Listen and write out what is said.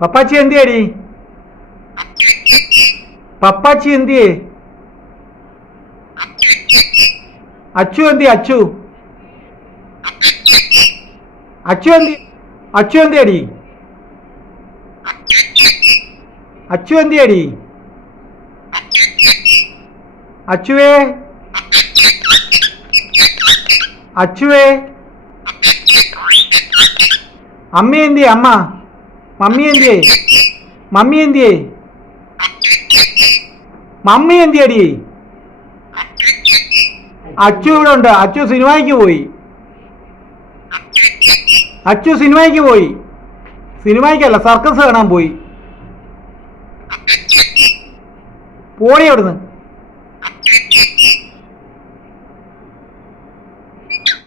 പപ്പാച്ചി എന്തിയേടി? പപ്പാച്ചി എന്തിയേ? അച്ചു എന്തി? അച്ചു അച്ചു എന്തി? അച്ചു എന്തിയടി? അച്ചു എന്തിയടി? അച്ചുവേ, അച്ചുവേ, അമ്മ എന്തിയേ? അമ്മ, മമ്മി എന്തിയേ? മമ്മി എന്തിയേ? മമ്മി എന്തിയടി? അച്ചു ഇവിടെ ഉണ്ട്. അച്ചു സിനിമയ്ക്ക് പോയി. അച്ചു സിനിമയ്ക്ക് പോയി. സിനിമയ്ക്കല്ല, സർക്കസ് കാണാൻ പോയി. പോടി അവിടുന്ന്.